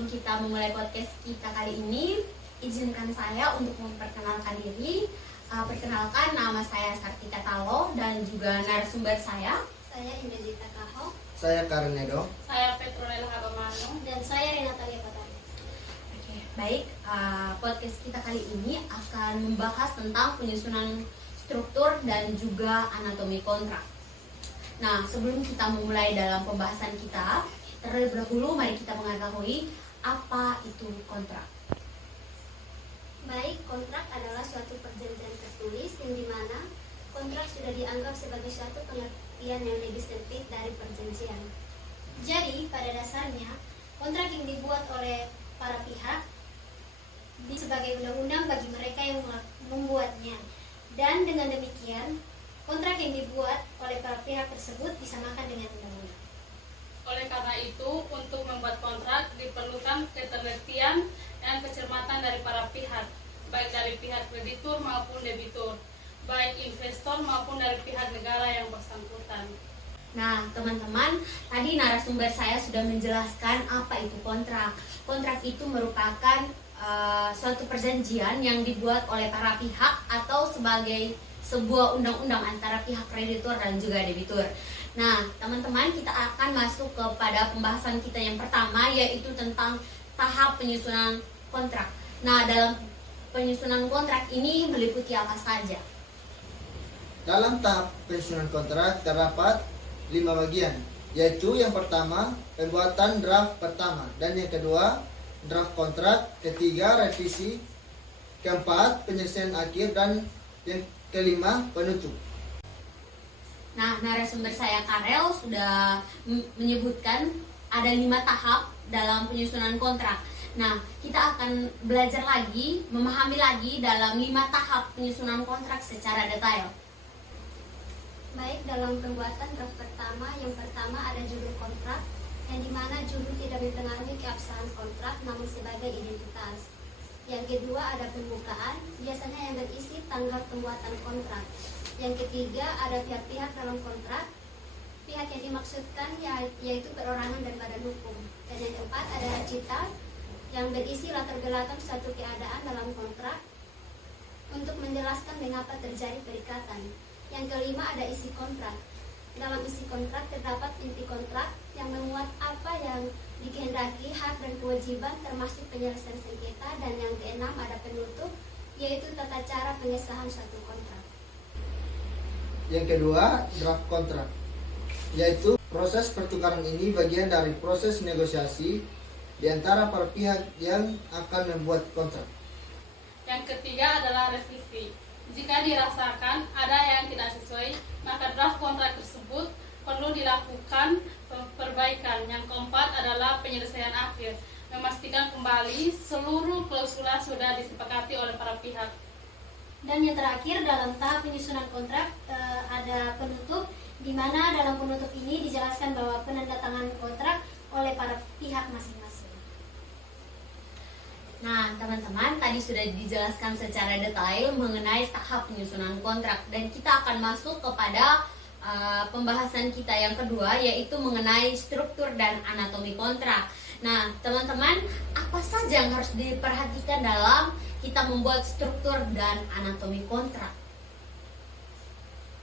sebelum kita memulai podcast kita kali ini, izinkan saya untuk memperkenalkan diri. Perkenalkan, nama saya Sartika Talo dan juga narasumber saya. Saya Indra Kaho. Saya Karnedo. Saya Petronella Habamano. Dan saya Renata Liapatari. Oke, baik. Podcast kita kali ini akan membahas tentang penyusunan struktur dan juga anatomi kontrak. Nah, sebelum kita memulai dalam pembahasan kita, terlebih dahulu mari kita mengetahui apa itu kontrak. Baik, kontrak adalah suatu perjanjian tertulis yang dimana kontrak sudah dianggap sebagai suatu pengertian yang lebih sempit dari perjanjian. Jadi, pada dasarnya, kontrak yang dibuat oleh para pihak sebagai undang-undang bagi mereka yang membuatnya. Dan dengan demikian, kontrak yang dibuat oleh para pihak tersebut disamakan dengan undang-undang. Oleh karena itu, untuk membuat kontrak diperlukan ketelitian dan kecermatan dari para pihak, baik dari pihak kreditur maupun debitur, baik investor maupun dari pihak negara yang bersangkutan. Nah, teman-teman, tadi narasumber saya sudah menjelaskan apa itu kontrak. Kontrak itu merupakan suatu perjanjian yang dibuat oleh para pihak atau sebagai sebuah undang-undang antara pihak kreditur dan juga debitur. Nah, teman-teman, kita akan masuk kepada pembahasan kita yang pertama, yaitu tentang tahap penyusunan kontrak. Nah, dalam penyusunan kontrak ini meliputi apa saja? Dalam tahap penyusunan kontrak terdapat 5 bagian, yaitu yang pertama pembuatan draft pertama, dan yang kedua draft kontrak, ketiga revisi, keempat penyelesaian akhir, dan yang kelima penutup. Nah, narasumber saya Karel sudah menyebutkan ada 5 tahap dalam penyusunan kontrak. Nah, kita akan belajar lagi, memahami lagi dalam 5 tahap penyusunan kontrak secara detail. Baik, dalam pembuatan draft pertama, yang pertama ada judul kontrak, yang dimana judul tidak mempengaruhi keabsahan kontrak namun sebagai identitas. Yang kedua ada pembukaan, biasanya yang berisi tanggal pembuatan kontrak. Yang ketiga ada pihak-pihak dalam kontrak, pihak yang dimaksudkan yaitu perorangan dan badan hukum. Dan yang keempat ada racita, yang berisi latar belakang suatu keadaan dalam kontrak untuk menjelaskan mengapa terjadi perikatan. Yang kelima ada isi kontrak. Dalam isi kontrak terdapat inti kontrak yang memuat apa yang dikehendaki, hak dan kewajiban termasuk penyelesaian sengketa. Dan yang keenam ada penutup, yaitu tata cara pengesahan suatu kontrak. Yang kedua draft kontrak, yaitu proses pertukaran ini bagian dari proses negosiasi di antara para pihak yang akan membuat kontrak. Yang ketiga adalah revisi. Jika dirasakan ada yang tidak sesuai, maka draft kontrak tersebut perlu dilakukan perbaikan. Yang keempat adalah penyelesaian akhir, memastikan kembali seluruh klausula sudah disepakati oleh para pihak. Dan yang terakhir dalam tahap penyusunan kontrak ada penutup, di mana dalam penutup ini dijelaskan bahwa penandatangan kontrak oleh para pihak masing-masing. Nah, teman-teman, tadi sudah dijelaskan secara detail mengenai tahap penyusunan kontrak, dan kita akan masuk kepada pembahasan kita yang kedua, yaitu mengenai struktur dan anatomi kontrak. Nah, teman-teman, apa saja yang harus diperhatikan dalam kita membuat struktur dan anatomi kontrak?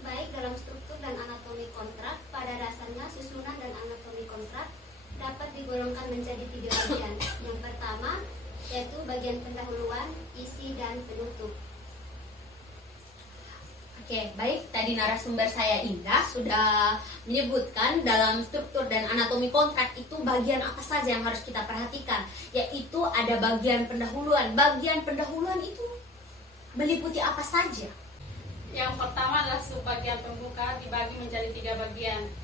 Baik, dalam struktur dan anatomi kontrak, pada dasarnya susunan dan anatomi kontrak dapat digolongkan menjadi 3 bagian. Yang pertama yaitu bagian pendahuluan, isi, dan penutup. Oke, baik. Tadi narasumber saya Indah sudah menyebutkan dalam struktur dan anatomi kontrak itu bagian apa saja yang harus kita perhatikan, yaitu ada bagian pendahuluan. Bagian pendahuluan itu meliputi apa saja? Yang pertama adalah subbagian pembuka, dibagi menjadi 3 bagian.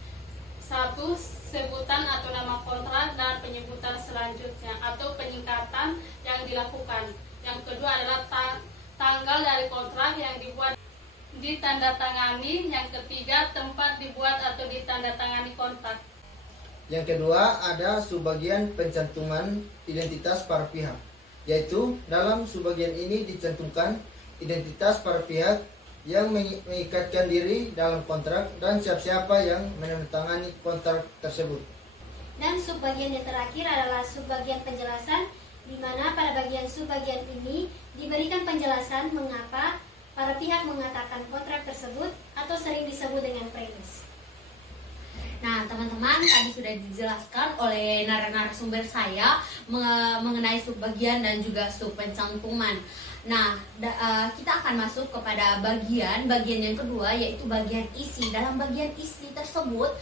1. Sebutan atau nama kontrak dan penyebutan selanjutnya atau penyingkatan yang dilakukan. Yang kedua adalah tanggal dari kontrak yang dibuat ditandatangani. Yang ketiga tempat dibuat atau ditandatangani kontrak. Yang kedua ada subbagian pencantuman identitas para pihak, yaitu dalam subbagian ini dicantumkan identitas para pihak yang mengikatkan diri dalam kontrak dan siapa-siapa yang menandatangani kontrak tersebut. Dan subbagian yang terakhir adalah subbagian penjelasan, di mana pada bagian subbagian ini diberikan penjelasan mengapa para pihak mengatakan kontrak tersebut atau sering disebut dengan premis. Nah, teman-teman, tadi sudah dijelaskan oleh narasumber saya mengenai subbagian dan juga subpencantuman. Nah, kita akan masuk kepada bagian yang kedua, yaitu bagian isi. Dalam bagian isi tersebut,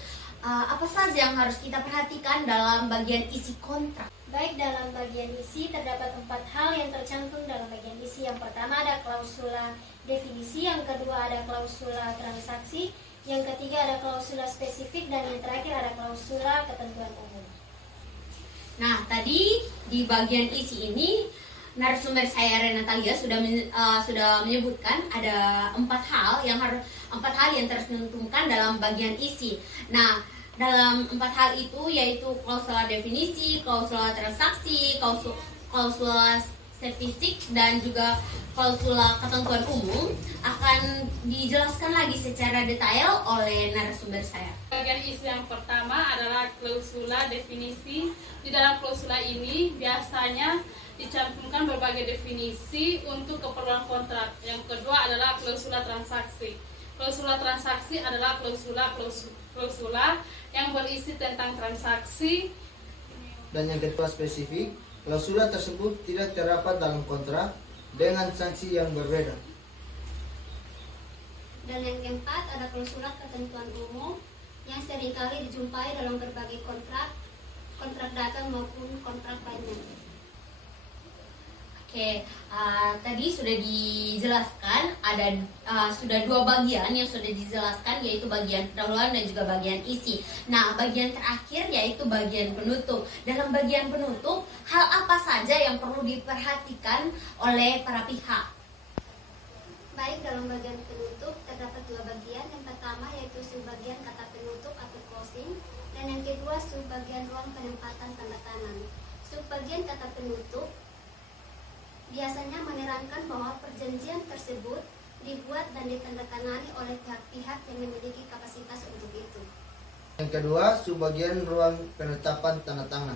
apa saja yang harus kita perhatikan dalam bagian isi kontrak? Baik, dalam bagian isi terdapat 4 hal yang tercantum dalam bagian isi. Yang pertama ada klausula definisi, yang kedua ada klausula transaksi, yang ketiga ada klausula spesifik, dan yang terakhir ada klausula ketentuan umum. Nah, tadi di bagian isi ini narasumber saya Renatalia sudah menyebutkan ada 4 hal yang tercantumkan dalam bagian isi. Nah, dalam 4 hal itu yaitu klausula definisi, klausula transaksi, klausula spesifik, dan juga klausula ketentuan umum akan dijelaskan lagi secara detail oleh narasumber saya. Bagian isi yang pertama adalah klausula definisi. Di dalam klausula ini biasanya dicantumkan berbagai definisi untuk keperluan kontrak. Yang kedua adalah klausula transaksi. Klausula transaksi adalah klausula yang berisi tentang transaksi. Dan yang kedua spesifik, klausula tersebut tidak terdapat dalam kontrak dengan sanksi yang berbeda. Dan yang keempat ada klausula ketentuan umum yang seringkali dijumpai dalam berbagai kontrak dagang maupun kontrak lainnya. Oke, tadi sudah dijelaskan sudah 2 bagian yang sudah dijelaskan, yaitu bagian pendahuluan dan juga bagian isi. Nah, bagian terakhir yaitu bagian penutup. Dalam bagian penutup, hal apa saja yang perlu diperhatikan oleh para pihak? Baik, dalam bagian penutup terdapat 2 bagian. Yang pertama yaitu subbagian kata penutup atau closing, dan yang kedua subbagian ruang penempatan tanda tangan. Subbagian kata penutup biasanya menerangkan bahwa perjanjian tersebut dibuat dan ditandatangani oleh pihak-pihak yang memiliki kapasitas untuk itu. Yang kedua, subbagian ruang penetapan tanda tangan,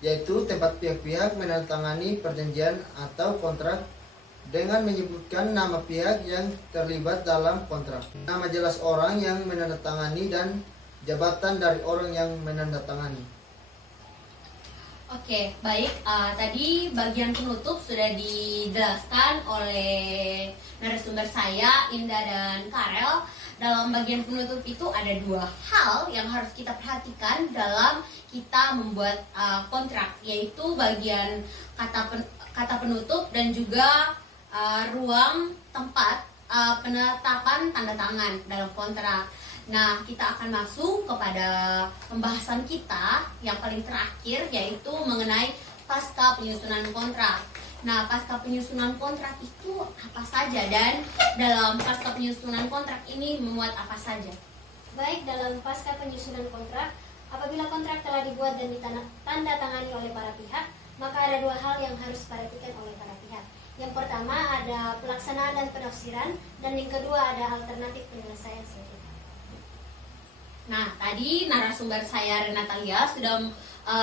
yaitu tempat pihak-pihak menandatangani perjanjian atau kontrak dengan menyebutkan nama pihak yang terlibat dalam kontrak, nama jelas orang yang menandatangani, dan jabatan dari orang yang menandatangani. Oke, baik. Tadi bagian penutup sudah dijelaskan oleh narasumber saya, Indah dan Karel. Dalam bagian penutup itu ada 2 hal yang harus kita perhatikan dalam kita membuat kontrak, yaitu bagian kata penutup dan juga ruang tempat penetapan tanda tangan dalam kontrak. Nah, kita akan masuk kepada pembahasan kita yang paling terakhir, yaitu mengenai pasca penyusunan kontrak. Nah, pasca penyusunan kontrak itu apa saja, dan dalam pasca penyusunan kontrak ini memuat apa saja? Baik, dalam pasca penyusunan kontrak, apabila kontrak telah dibuat dan ditandatangani oleh para pihak, maka ada 2 hal yang harus diperhatikan oleh para pihak. Yang pertama ada pelaksanaan dan penafsiran, dan yang kedua ada alternatif penyelesaian sengketa. Nah, tadi narasumber saya Renatalia sudah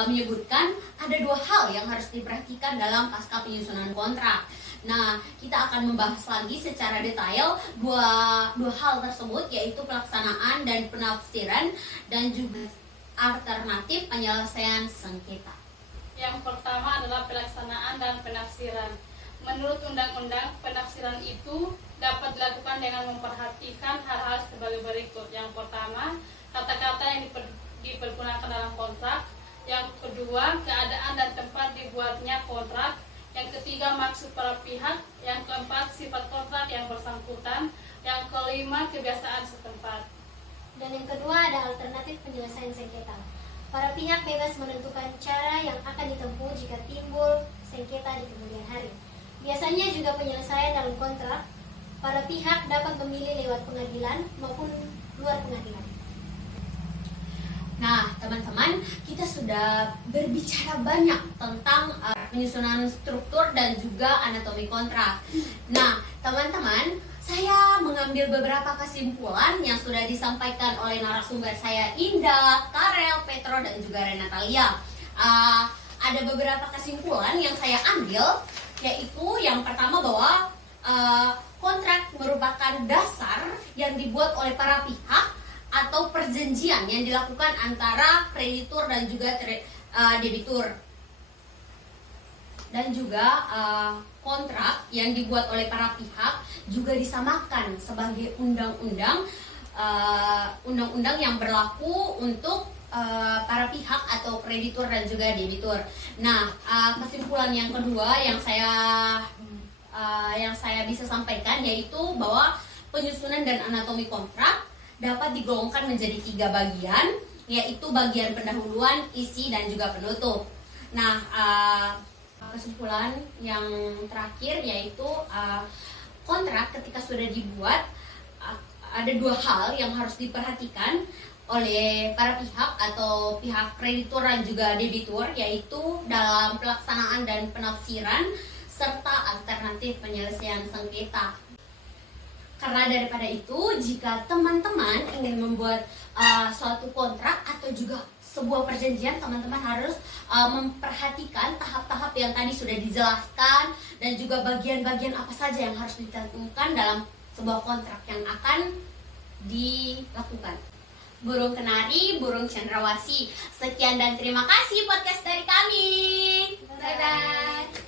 menyebutkan ada 2 hal yang harus diperhatikan dalam pasca penyusunan kontrak. Nah, kita akan membahas lagi secara detail dua hal tersebut, yaitu pelaksanaan dan penafsiran, dan juga alternatif penyelesaian sengketa. Yang pertama adalah pelaksanaan dan penafsiran. Menurut undang-undang, penafsiran itu dapat dilakukan dengan memperhatikan hal-hal sebagai berikut. Yang pertama, kata-kata yang dipergunakan dalam kontrak. Yang kedua, keadaan dan tempat dibuatnya kontrak. Yang ketiga, maksud para pihak. Yang keempat, sifat kontrak yang bersangkutan. Yang kelima, kebiasaan setempat. Dan yang kedua ada alternatif penyelesaian sengketa. Para pihak bebas menentukan cara yang akan ditempuh jika timbul sengketa di kemudian hari. Biasanya juga penyelesaian dalam kontrak, para pihak dapat memilih lewat pengadilan maupun luar pengadilan. Nah, teman-teman, kita sudah berbicara banyak tentang penyusunan struktur dan juga anatomi kontrak. Nah, teman-teman, saya mengambil beberapa kesimpulan yang sudah disampaikan oleh narasumber saya, Indah, Karel, Petro, dan juga Renatalia. Ada beberapa kesimpulan yang saya ambil, yaitu yang pertama bahwa kontrak merupakan dasar yang dibuat oleh para pihak atau perjanjian yang dilakukan antara kreditur dan juga debitur. Dan juga kontrak yang dibuat oleh para pihak juga disamakan sebagai undang-undang yang berlaku untuk para pihak atau kreditur dan juga debitur. Nah, kesimpulan yang kedua yang saya bisa sampaikan yaitu bahwa penyusunan dan anatomi kontrak dapat digolongkan menjadi 3 bagian, yaitu bagian pendahuluan, isi, dan juga penutup. Nah, kesimpulan yang terakhir yaitu kontrak ketika sudah dibuat ada 2 hal yang harus diperhatikan oleh para pihak atau pihak kreditur dan juga debitur, yaitu dalam pelaksanaan dan penafsiran serta alternatif penyelesaian sengketa. Karena daripada itu, jika teman-teman ingin membuat suatu kontrak atau juga sebuah perjanjian, teman-teman harus memperhatikan tahap-tahap yang tadi sudah dijelaskan dan juga bagian-bagian apa saja yang harus dicantumkan dalam sebuah kontrak yang akan dilakukan. Burung kenari, burung cendrawasih. Sekian dan terima kasih podcast dari kami. Bye-bye.